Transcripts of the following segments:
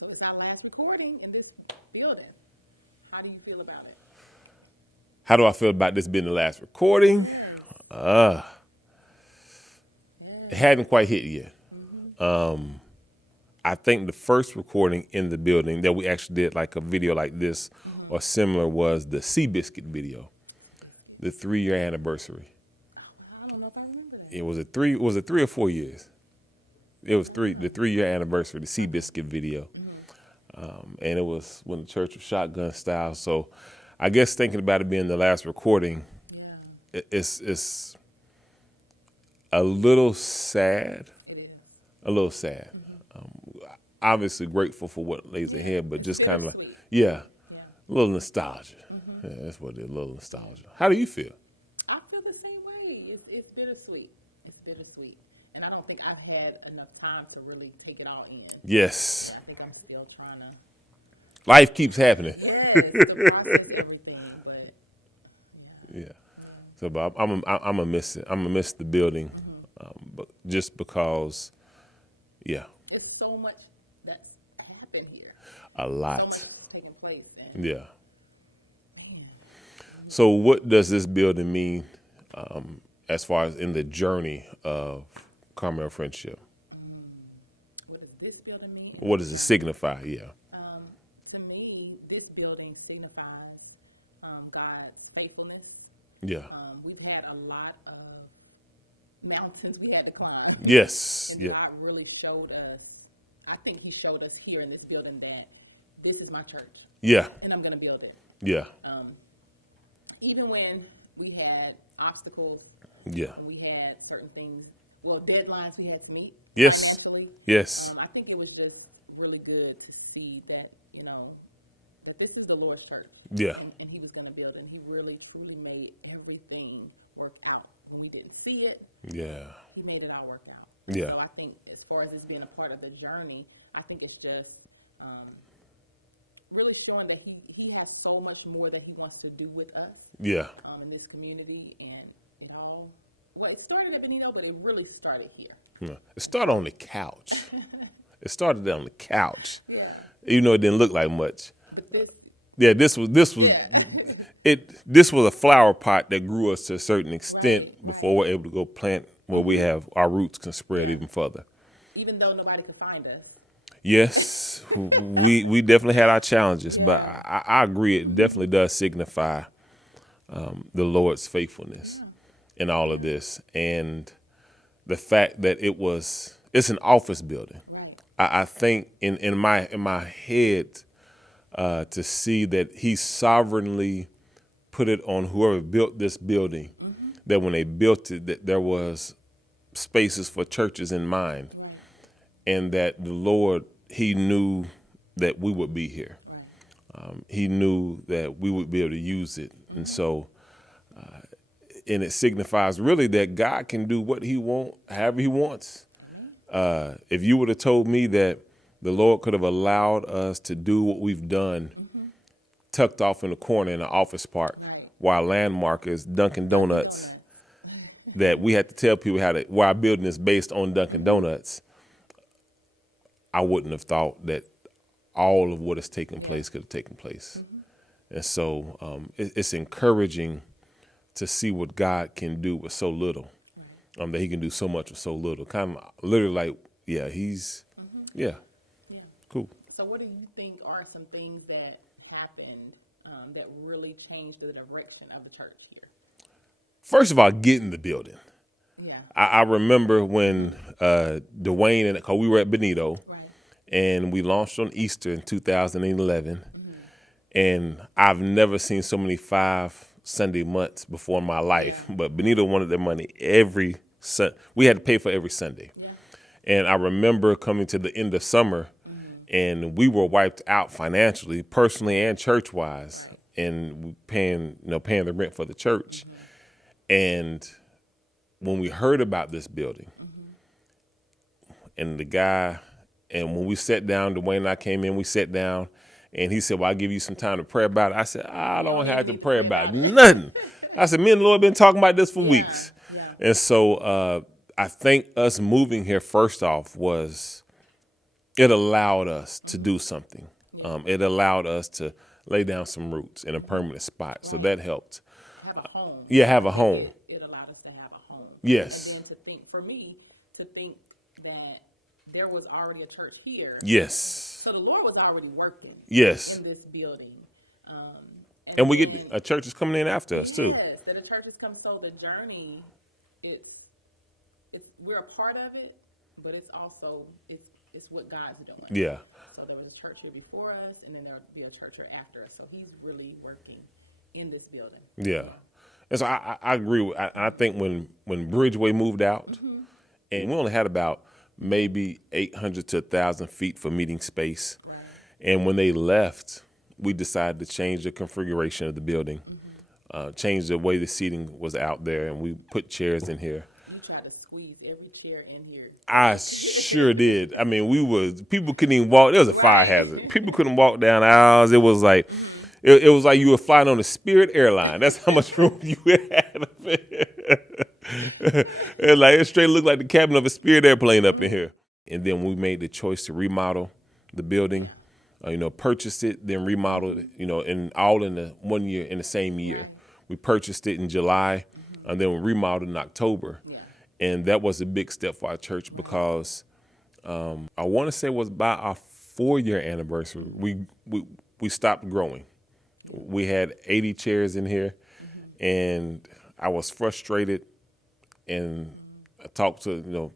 So it's our last recording in this building. How do you feel about it? How do I feel about this being the last recording? It hadn't quite hit yet. I think the first recording in the building that we actually did like a video like this or similar was the Seabiscuit video, the 3-year anniversary. I don't know if I remember that. It was it 3 or 4 years? It was the 3-year anniversary, the Seabiscuit video. And it was when the church was shotgun style. So I guess thinking about it being the last recording, it's a little sad. It is. A little sad. Obviously grateful for what lays ahead, but just kind of like, Bittersweet. a little nostalgia. Yeah, that's what it is, a little nostalgia. How do you feel? I feel the same way. It's bittersweet. It's bittersweet. And I don't think I've had enough time to really take it all in. Yes. I think I'm still trying to. Life keeps happening. Yes, to process everything, but Yeah. So, but I'm gonna miss it. I'm gonna miss the building, but just because, it's so much that's happened here. a So lot. much taking place. And Yeah. So, what does this building mean, as far as in the journey of Carmel friendship? what does this building mean? What does it signify? Yeah. To me, this building signifies God's faithfulness. Yeah. We've had a lot of mountains we had to climb. Yes. And Yeah. God really showed us, I think he showed us here in this building that this is my church Yeah. and I'm going to build it. Yeah. Even when we had obstacles, Yeah. we had certain things, deadlines we had to meet. Yes. Financially. Yes. I think it was just really good to see that, that this is the Lord's church. Yeah. And he was going to build, and he really, truly made everything work out. When we didn't see it, Yeah. he made it all work out. Yeah. So I think as far as this being a part of the journey, I think it's just really showing that he has so much more that he wants to do with us Yeah. in this community. And it started at Benito, but it really started here. Yeah. It started on the couch. It started on the couch. Yeah. Even though it didn't look like much. But this, Yeah, this was this was a flower pot that grew us to a certain extent before we're able to go plant where we have our roots can spread even further. even though nobody could find us, Yes, we definitely had our challenges, but I agree it definitely does signify the Lord's faithfulness in all of this, and the fact that it's an office building. right? I think in my head to see that he sovereignly put it on whoever built this building, that when they built it, that there was spaces for churches in mind, Right. and that the Lord, he knew that we would be here. He knew that we would be able to use it, and so. And it signifies really that God can do what he wants, however he wants. If you would have told me that the Lord could have allowed us to do what we've done, tucked off in the corner in an office park, while Landmark is Dunkin' Donuts, that we had to tell people why our building is based on Dunkin' Donuts, I wouldn't have thought that all of what has taken place could have taken place. And so it's encouraging to see what God can do with so little, that he can do so much with so little. Kind of literally like, yeah, cool. So what do you think are some things that happened that really changed the direction of the church here? First of all, getting the building. Yeah. I remember when Dwayne and cause we were at Benito, Right. and we launched on Easter in 2011, and I've never seen so many 5 Sunday months before in my life. But Benito wanted their money every Sunday. We had to pay for every Sunday. Yeah. And I remember coming to the end of summer, and we were wiped out financially, personally and church-wise, and paying the rent for the church. And when we heard about this building, and when we sat down, Dwayne and I came in, we sat down, and he said, well, I'll give you some time to pray about it. I said, I don't have to pray about nothing. I said, me and the Lord been talking about this for weeks. Yeah. And so I think us moving here, first off, was it allowed us to do something. It allowed us to lay down some roots in a permanent spot. So that helped. Have a home. Yeah, have a home. It allowed us to have a home. Yes. And then to think, for me, to think that there was already a church here. Yes. So the Lord was already working. Yes. In this building. And we get a church is coming in after us too. Yes, that a church has come. So the journey, it's we're a part of it, but it's also it's what God's doing. Yeah. So there was a church here before us, and then there'll be a church here after us. So He's really working in this building. Yeah. And so I agree. I think when Bridgeway moved out, and we only had about maybe 800 to 1,000 feet for meeting space, Right. and when they left, we decided to change the configuration of the building, change the way the seating was out there, and we put chairs in here. We tried to squeeze every chair in here. I sure did. I mean, people couldn't even walk. There was a fire hazard. People couldn't walk down aisles. It was like, it was like you were flying on a Spirit airline. That's how much room you had up there. It straight looked like the cabin of a Spirit airplane up in here. And then we made the choice to remodel the building, purchased it, then remodeled it, in the 1 year, in the same year. We purchased it in July, and then we remodeled in October. Yeah. And that was a big step for our church because I want to say it was by our 4-year anniversary, we stopped growing. We had 80 chairs in here, and I was frustrated, and I talked to another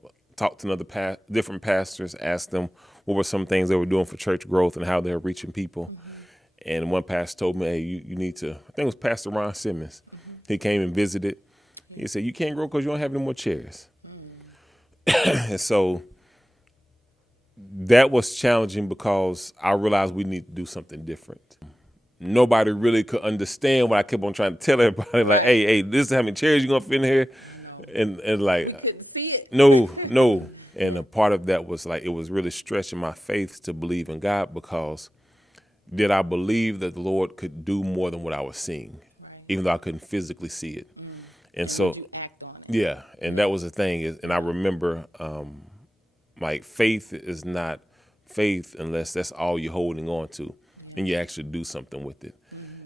different pastors, asked them what were some things they were doing for church growth and how they were reaching people. And one pastor told me, hey, you need to, I think it was Pastor Ron Simmons. He came and visited. He said, you can't grow because you don't have any more chairs. And so that was challenging because I realized we need to do something different. Nobody really could understand what I kept on trying to tell everybody, like, hey, this is how many chairs you're going to fit in here. And like, Couldn't see it. no. And a part of that was like, it was really stretching my faith to believe in God because did I believe that the Lord could do more than what I was seeing, even though I couldn't physically see it. And so, You act on it. yeah, and that was the thing. And I remember, faith is not faith unless that's all you're holding on to and you actually do something with it.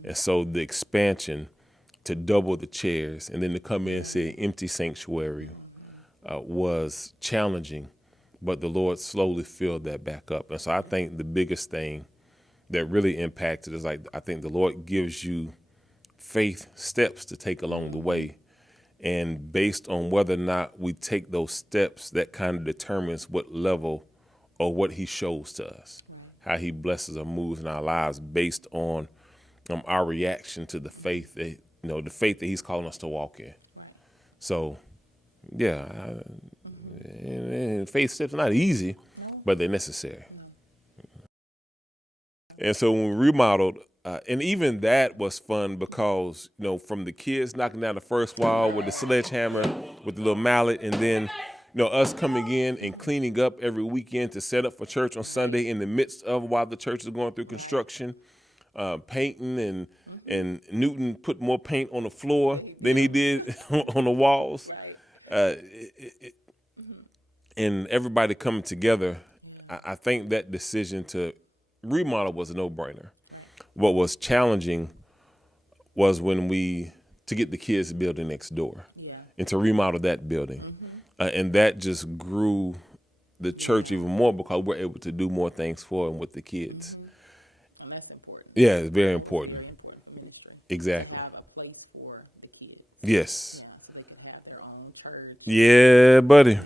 And so the expansion to double the chairs and then to come in and say empty sanctuary was challenging, but the Lord slowly filled that back up. And so I think the biggest thing that really impacted is I think the Lord gives you faith steps to take along the way. And based on whether or not we take those steps, that kind of determines what level or what He shows to us, how He blesses or moves in our lives based on our reaction to the faith that, the faith that He's calling us to walk in. So, yeah, and faith steps are not easy, but they're necessary. And so when we remodeled, and even that was fun because, from the kids knocking down the first wall with the sledgehammer, with the little mallet, and then, us coming in and cleaning up every weekend to set up for church on Sunday in the midst of while the church is going through construction, painting, and Newton put more paint on the floor than he did on the walls. And everybody coming together, I think that decision to remodel was a no-brainer. What was challenging was to get the kids' building next door and to remodel that building. And that just grew the church even more because we're able to do more things for them with the kids. And that's important. Yeah, it's very important. Very important for ministry. Exactly. Have a place for the kids. Yes. So they can have their own church. Yeah, buddy. Yeah,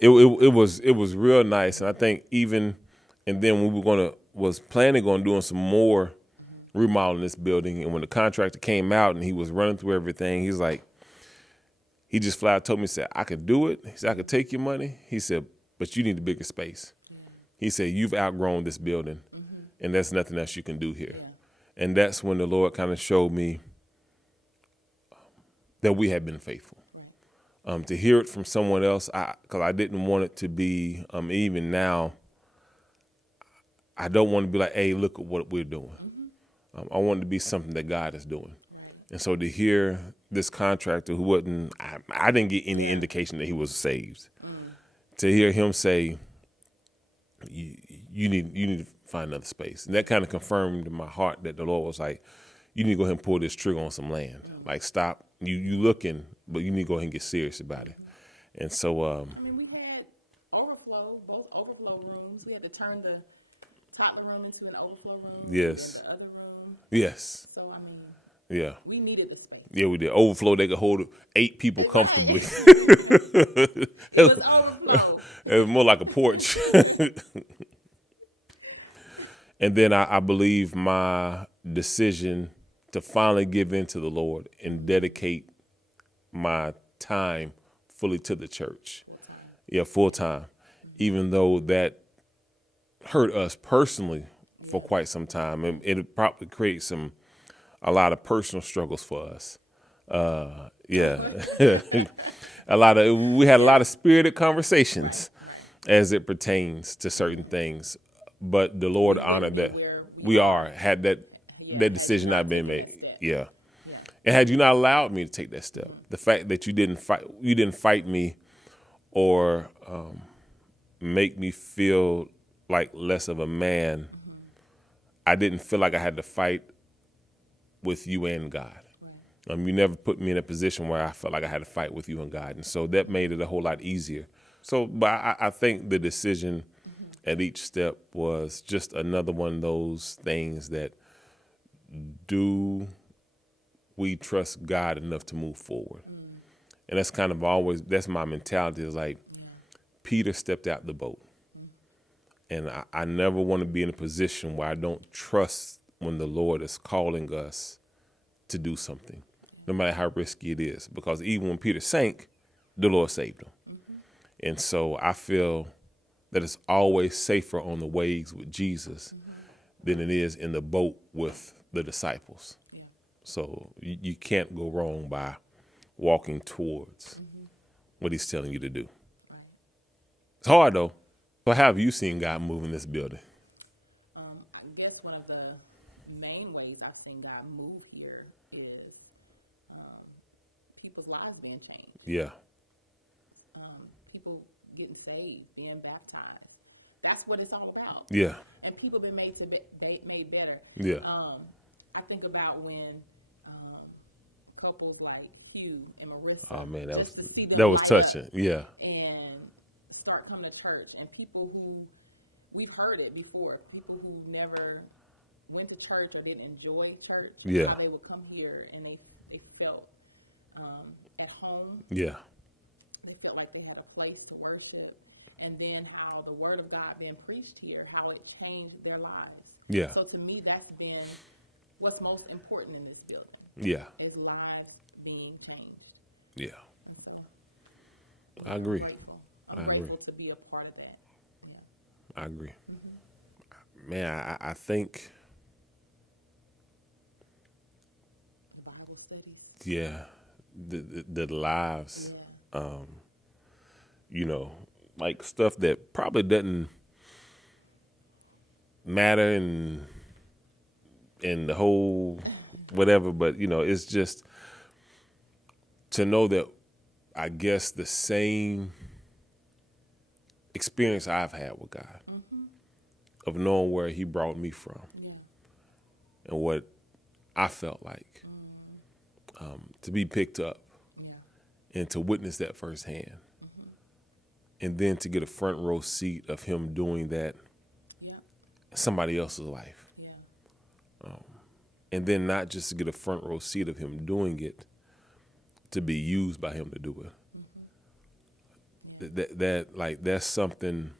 it was nice. It was real nice, and I think and then we was planning on doing some more remodeling this building. And when the contractor came out and he was running through everything, he's like, he just flat out told me, he said, I could do it. He said, I could take your money. He said, but you need a bigger space. He said, you've outgrown this building, and there's nothing else you can do here. And that's when the Lord kind of showed me that we had been faithful. To hear it from someone else, because I didn't want it to be, even now, I don't want to be like, hey, look at what we're doing. I want it to be something that God is doing. And so to hear this contractor who I didn't get any indication that he was saved. To hear him say, you need to find another space. And that kind of confirmed in my heart that the Lord was like, you need to go ahead and pull this trigger on some land. Like, stop. You looking, but you need to go ahead and get serious about it. And so, I mean, we had overflow, both overflow rooms. We had to turn the toddler room into an overflow room. Yes. And the other room. yes, So, I mean, yeah, we needed the space. yeah, we did overflow. They could hold 8 people comfortably. It was overflow. It was more like a porch. And then I believe my decision to finally give in to the Lord and dedicate my time fully to the church. Yeah, full time. Even though that hurt us personally for quite some time. And it probably creates a lot of personal struggles for us. Yeah. We had a lot of spirited conversations as it pertains to certain things. But the Lord honored that. Had that decision not been made. Yeah. And had you not allowed me to take that step, the fact that you didn't fight me or make me feel like less of a man, I didn't feel like I had to fight with you and God. You never put me in a position where I felt like I had to fight with you and God. And so that made it a whole lot easier. So, but I think the decision at each step was just another one of those things that, do we trust God enough to move forward? And that's kind of always, that's my mentality, is like, Peter stepped out the boat. And I never want to be in a position where I don't trust when the Lord is calling us to do something, no matter how risky it is. Because even when Peter sank, the Lord saved him. And so I feel that it's always safer on the waves with Jesus than it is in the boat with the disciples. So you can't go wrong by walking towards what he's telling you to do. It's hard, though. So how have you seen God move in this building? I guess one of the main ways I've seen God move here is people's lives being changed. Yeah. People getting saved, being baptized. That's what it's all about. Yeah. And people been made better. Yeah. I think about when couples like Hugh and Marissa. Oh man, that just was to see them that was light touching. up Yeah. and start coming to church, and people who we've heard it before, people who never went to church or didn't enjoy church. Yeah. How they would come here and they felt at home. Yeah. They felt like they had a place to worship. And then how the word of God being preached here, how it changed their lives. Yeah. So to me, that's been what's most important in this building. Yeah. Is lives being changed. Yeah. And so I agree. I'm grateful to be a part of that. Yeah. I agree. Man, I think. Bible studies. Yeah. The lives. Yeah. Like stuff that probably doesn't matter in the whole whatever, but it's just to know that, I guess, the same experience I've had with God, of knowing where he brought me from and what I felt like, to be picked up and to witness that firsthand. And then to get a front row seat of him doing that in somebody else's life. And then not just to get a front row seat of him doing it, to be used by him to do it. That's something,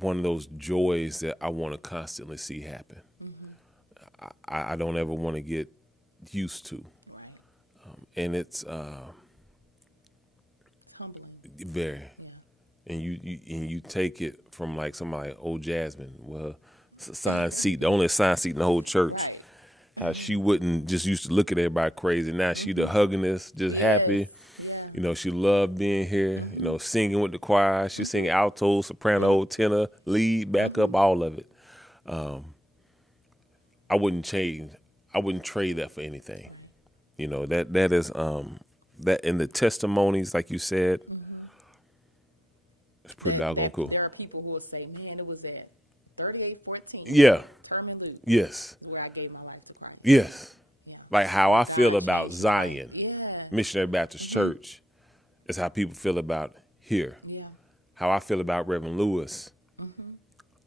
one of those joys that I want to constantly see happen. I don't ever want to get used to. And it's very, and you take it from like somebody like old Jasmine, well, it's assigned seat, the only assigned seat in the whole church. How she wouldn't just used to look at everybody crazy. Now she the hugging us, just happy. She loved being here. Singing with the choir. She singing alto, soprano, tenor, lead, backup, all of it. I wouldn't change. I wouldn't trade that for anything. That is that in the testimonies, like you said. It's pretty doggone cool. There are people who will say, man, it was at 3814. Yeah. Turman, Yes. where I gave my life to Christ. Yes. Yeah. Like how I feel about Zion Yeah. Missionary Baptist Church is how people feel about here. Yeah. How I feel about Reverend Lewis.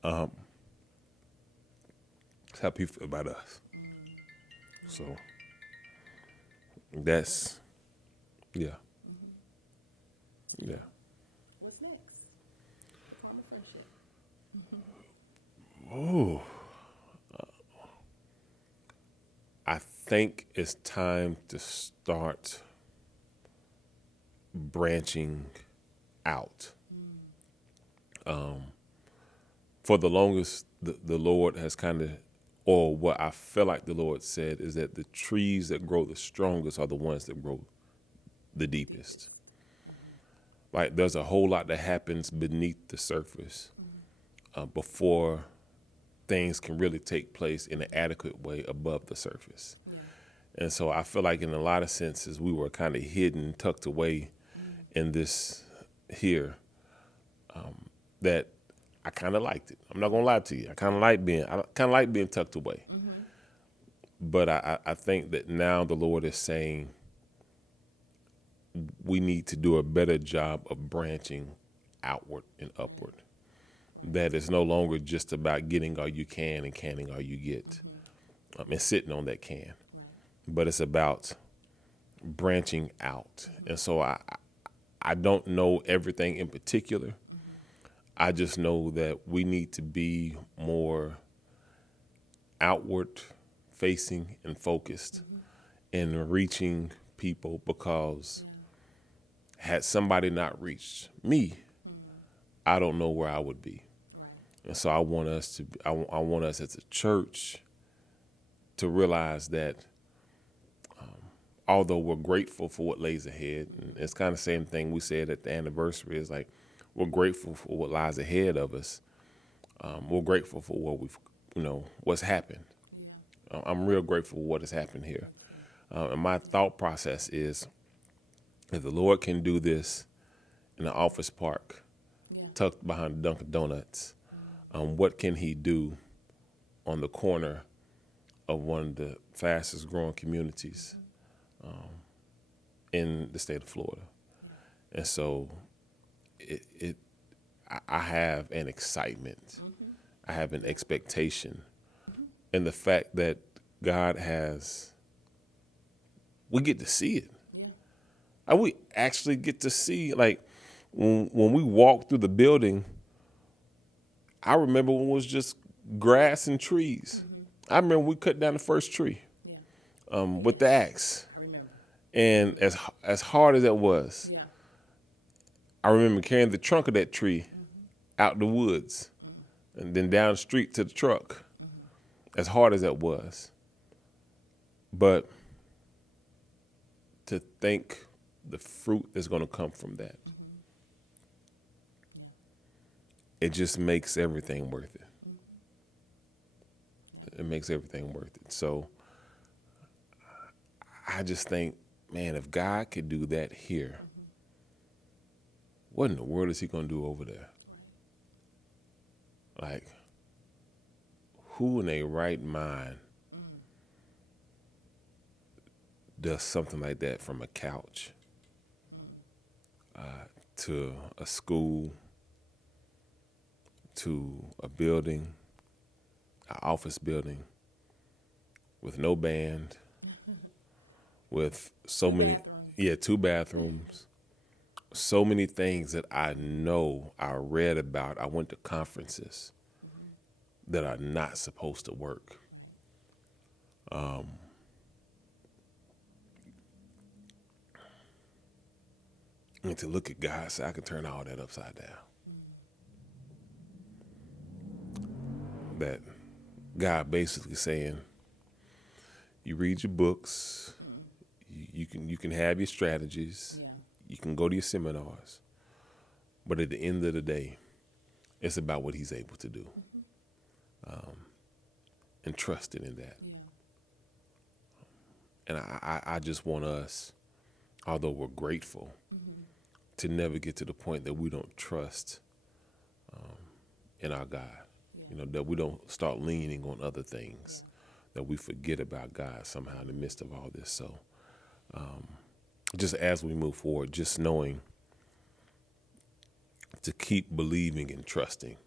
It's how people feel about us. So that's, yeah. Yeah. What's next? Form of friendship. Oh. I think it's time to start branching out. For the longest, the Lord has kind of, or what I feel like the Lord said is that the trees that grow the strongest are the ones that grow the deepest. Like there's a whole lot that happens beneath the surface before things can really take place in an adequate way above the surface. And so I feel like in a lot of senses, we were kind of hidden, tucked away in this here that I kind of liked it. I'm not going to lie to you. I kind of like being tucked away. But I think that now the Lord is saying we need to do a better job of branching outward and upward. That it's no longer just about getting all you can and canning all you get and sitting on that can. But it's about branching out. And so I don't know everything in particular. I just know that we need to be more outward facing and focused in reaching people, because had somebody not reached me, I don't know where I would be. And so I want us as a church to realize that although we're grateful for what lays ahead, and it's kind of the same thing we said at the anniversary, is like we're grateful for what lies ahead of us. We're grateful for what what's happened. I'm real grateful for what has happened here. And my thought process is, if the Lord can do this in the office park, tucked behind Dunkin' Donuts, what can he do on the corner of one of the fastest growing communities in the state of Florida? And so I have an excitement. I have an expectation. And the fact that God we get to see it. And we actually get to see, like, when we walk through the building, I remember when it was just grass and trees. I remember we cut down the first tree with the axe. I remember. And as hard as that was, I remember carrying the trunk of that tree out the woods and then down the street to the truck, as hard as that was. But to think the fruit that's going to come from that, it just makes everything worth it. It makes everything worth it. So I just think, man, if God could do that here, what in the world is he going to do over there? Like, who in their right mind does something like that from a couch to a school, to a building, an office building, with no band, with so many, 2 bathrooms, so many things that I know, I read about, I went to conferences that are not supposed to work. And to look at God and say, I can turn all that upside down. That God basically saying, you read your books, you can have your strategies, you can go to your seminars, but at the end of the day, it's about what he's able to do. And trusting in that. And I just want us, although we're grateful, to never get to the point that we don't trust in our God. You know, that we don't start leaning on other things, that we forget about God somehow in the midst of all this. So just as we move forward, just knowing to keep believing and trusting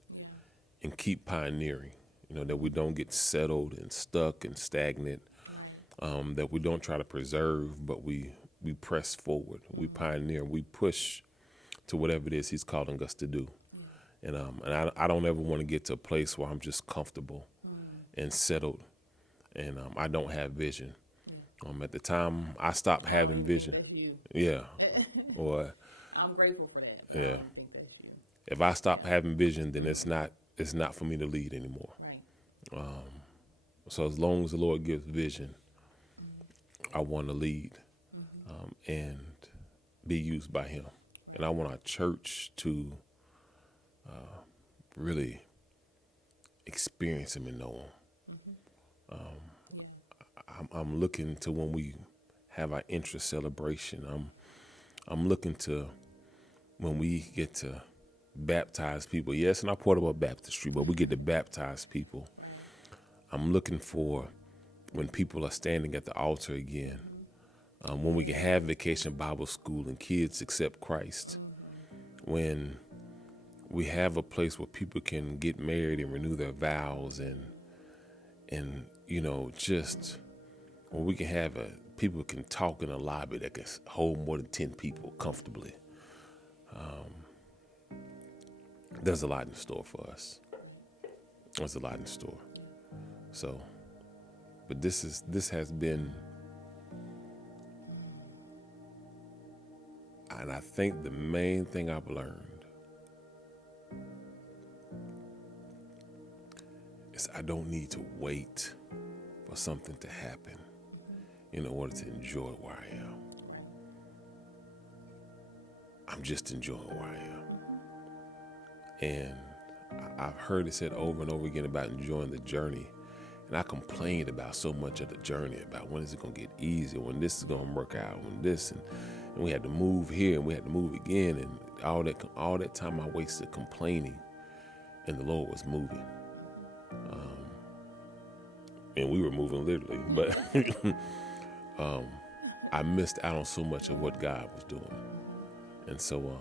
and keep pioneering, you know, that we don't get settled and stuck and stagnant, that we don't try to preserve, but we press forward, we pioneer, we push to whatever it is he's calling us to do. And I don't ever want to get to a place where I'm just comfortable and settled and I don't have vision. At the time I stopped having vision. That's you. Yeah. Or I'm grateful for that. Yeah. I don't think that's you. if I stop having vision, then it's not for me to lead anymore. Right. So as long as the Lord gives vision, I want to lead and be used by him. And I want our church to really experience him and know him. I'm looking to when we have our interest celebration. I'm looking to when we get to baptize people. Yes, in our portable baptistry, but we get to baptize people. I'm looking for when people are standing at the altar again, when we can have vacation Bible school and kids accept Christ, when we have a place where people can get married and renew their vows, and you know, just when we can have people can talk in a lobby that can hold more than 10 people comfortably. There's a lot in store for us. There's a lot in store. So, but this has been, and I think the main thing I've learned is I don't need to wait for something to happen in order to enjoy where I am. I'm just enjoying where I am. And I've heard it said over and over again about enjoying the journey. And I complained about so much of the journey, about when is it going to get easier, when this is going to work out, when this, and we had to move here and we had to move again. And all that time I wasted complaining, and the Lord was moving. And we were moving literally, but I missed out on so much of what God was doing. And so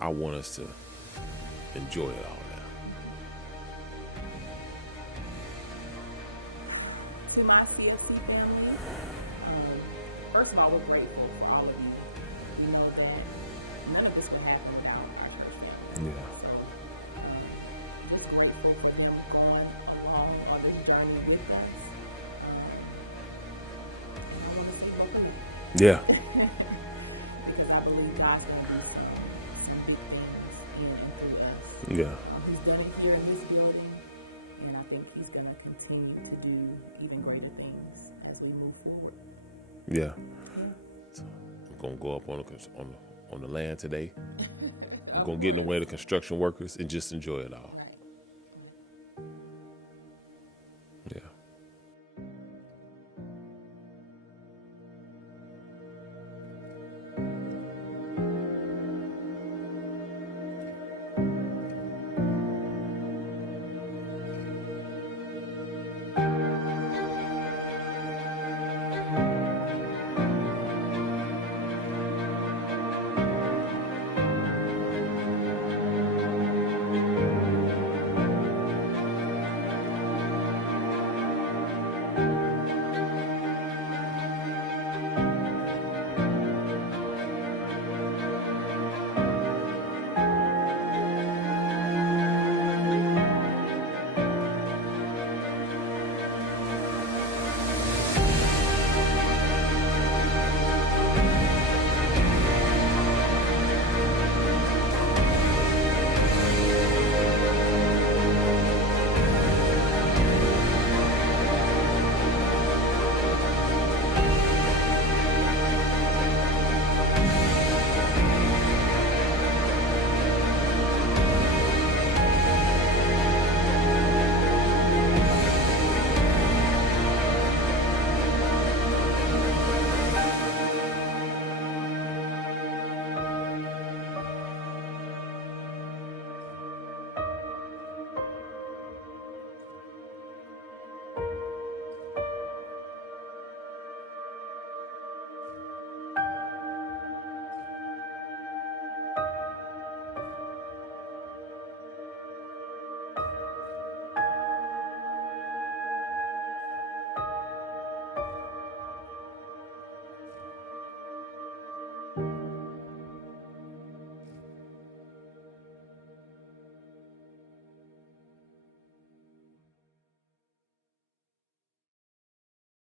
I want us to enjoy it all now. To my CSC family, first of all, we're grateful for all of you. We know that none of this would happen without our church family. Yeah. So we're grateful for them going along on this journey with us. I want to see more food. Yeah. Because I believe God's going to do some big things in and through us. Yeah. He's done it here in this building, and I think he's going to continue to do even greater things as we move forward. Yeah. So I'm gonna go up on the land today. I'm gonna get in the way of the construction workers and just enjoy it all.